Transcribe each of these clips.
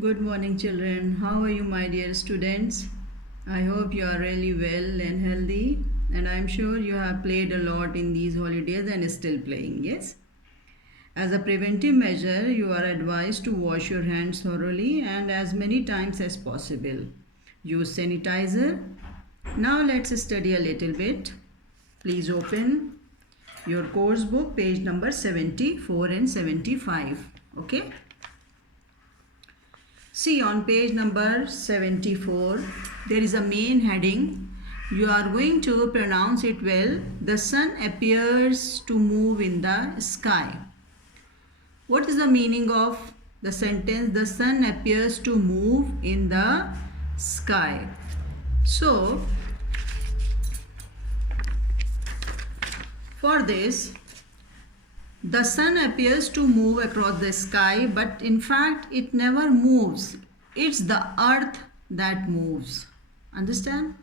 Good morning, children. How are you, my dear students? I hope you are really well and healthy, and I'm sure you have played a lot in these holidays and still playing, yes? As a preventive measure, you are advised to wash your hands thoroughly and as many times as possible. Use sanitizer. Now let's study a little bit. Please open your course book, page number 74 and 75. Okay? See, on page number 74, there is a main heading. You are going to pronounce it well. The sun appears to move in the sky. What is the meaning of the sentence? The sun appears to move in the sky. So, for this, the sun appears to move across the sky, but in fact it never moves. It's the earth that moves. Understand?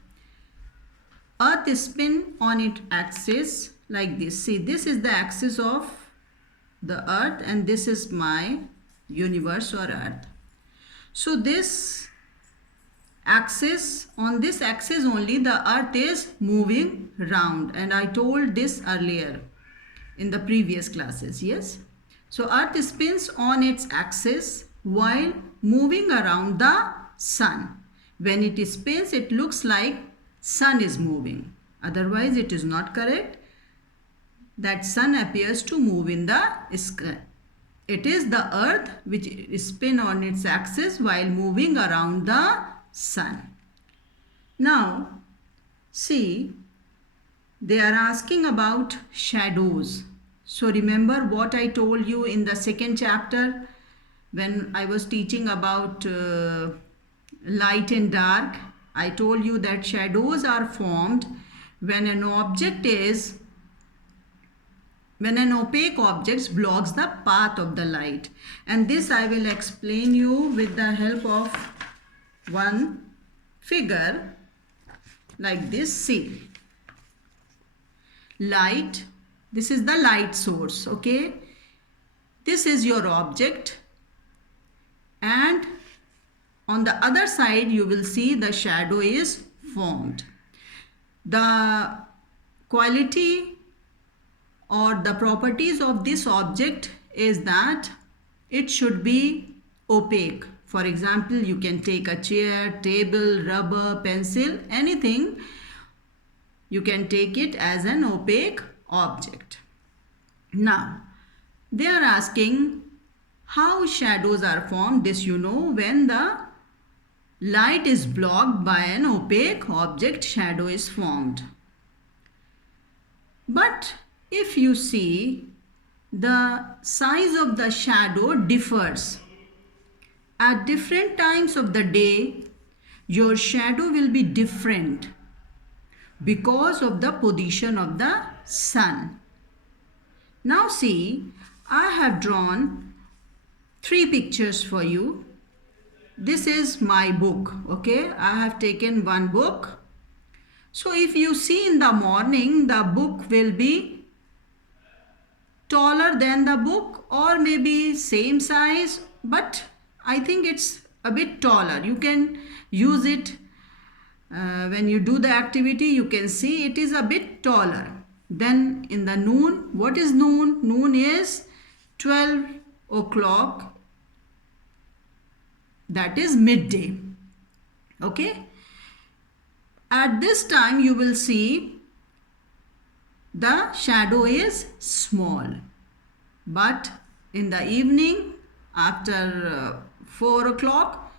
Earth is spin on its axis like this. See, this is the axis of the earth and this is my universe or earth. So this axis, on this axis only the earth is moving round, and I told this earlier in the previous classes, yes? So earth spins on its axis while moving around the sun. When it spins, it looks like sun is moving. Otherwise, it is not correct that sun appears to move in the sky. It is the earth which spins on its axis while moving around the sun. Now, see, they are asking about shadows. So remember what I told you in the second chapter when I was teaching about light and dark. I told you that shadows are formed when an opaque object blocks the path of the light. And this I will explain you with the help of one figure like this. See. Light, this is the light source, okay? This is your object, and on the other side you will see the shadow is formed. The quality or the properties of this object is that it should be opaque. For example, you can take a chair, table, rubber, pencil, anything. You can take it as an opaque object. Now, they are asking how shadows are formed. This you know, when the light is blocked by an opaque object, shadow is formed. But if you see, the size of the shadow differs. At different times of the day, your shadow will be different because of the position of the sun. Now see, I have drawn 3 pictures for you. This is my book, okay? I have taken one book. So if you see in the morning, the book will be taller than the book or maybe same size, but I think it's a bit taller. You can use it when you do the activity. You can see it is a bit taller. Then in the noon, what is noon? Noon is 12 o'clock. That is midday. Okay. At this time you will see the shadow is small. But in the evening after 4 o'clock,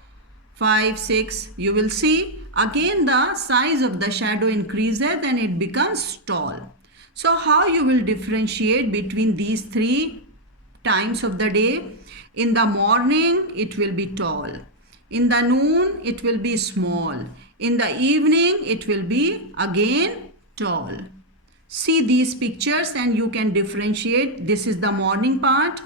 5, 6, you will see again the size of the shadow increases and it becomes tall. So how you will differentiate between these 3 times of the day? In the morning it will be tall. In the noon it will be small. In the evening it will be again tall. See these pictures and you can differentiate. This is the morning part.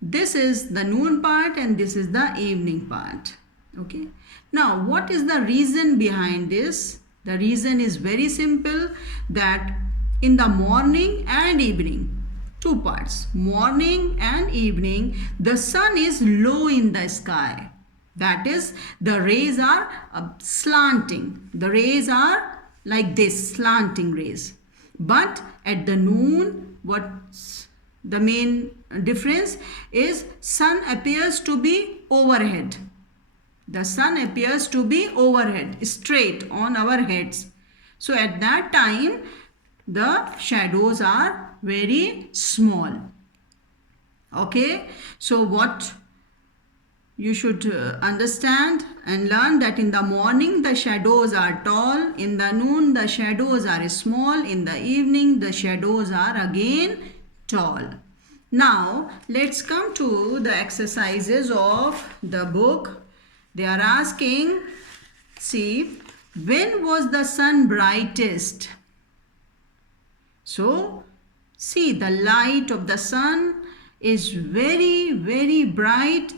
This is the noon part and this is the evening part. Okay. Now, what is the reason behind this? The reason is very simple, that in the morning and evening, 2 parts, morning and evening, the sun is low in the sky. That is, the rays are slanting. The rays are like this, slanting rays. But at the noon, what's the main difference is sun appears to be overhead. The sun appears to be overhead, straight on our heads. So at that time, the shadows are very small. Okay, so what you should understand and learn, that in the morning the shadows are tall, in the noon the shadows are small, in the evening the shadows are again tall. Now let's come to the exercises of the book. They are asking, see, when was the sun brightest? So see, the light of the sun is very, very bright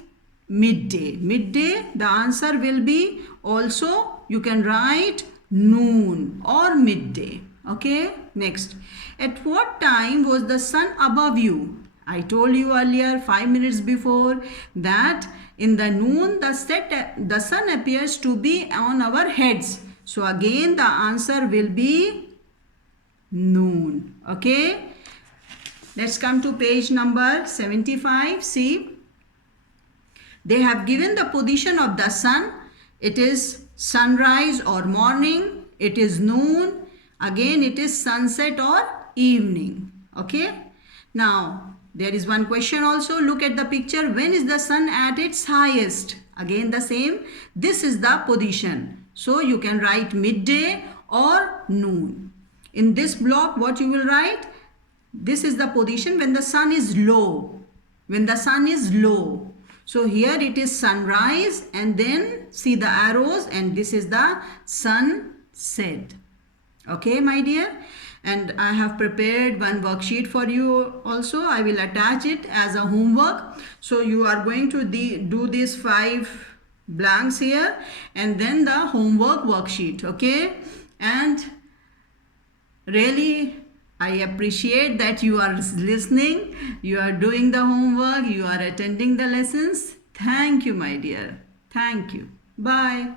midday. Midday, the answer will be also, you can write noon or midday. Okay, next. At what time was the sun above you? I told you earlier, 5 minutes before, that in the noon the sun appears to be on our heads. So again the answer will be noon. Okay. Let's come to page number 75. See, they have given the position of the sun. It is sunrise or morning. It is noon. Again, it is sunset or evening. Okay. Now, there is one question also. Look at the picture. When is the sun at its highest? Again, the same. This is the position. So, you can write midday or noon. In this block, what you will write? This is the position when the sun is low. When the sun is low. So here it is sunrise, and then see the arrows, and this is the sunset. Okay, my dear. And I have prepared one worksheet for you also. I will attach it as a homework. So you are going to do these 5 blanks here, and then the homework worksheet. Okay. And really, I appreciate that you are listening, you are doing the homework, you are attending the lessons. Thank you, my dear. Thank you. Bye.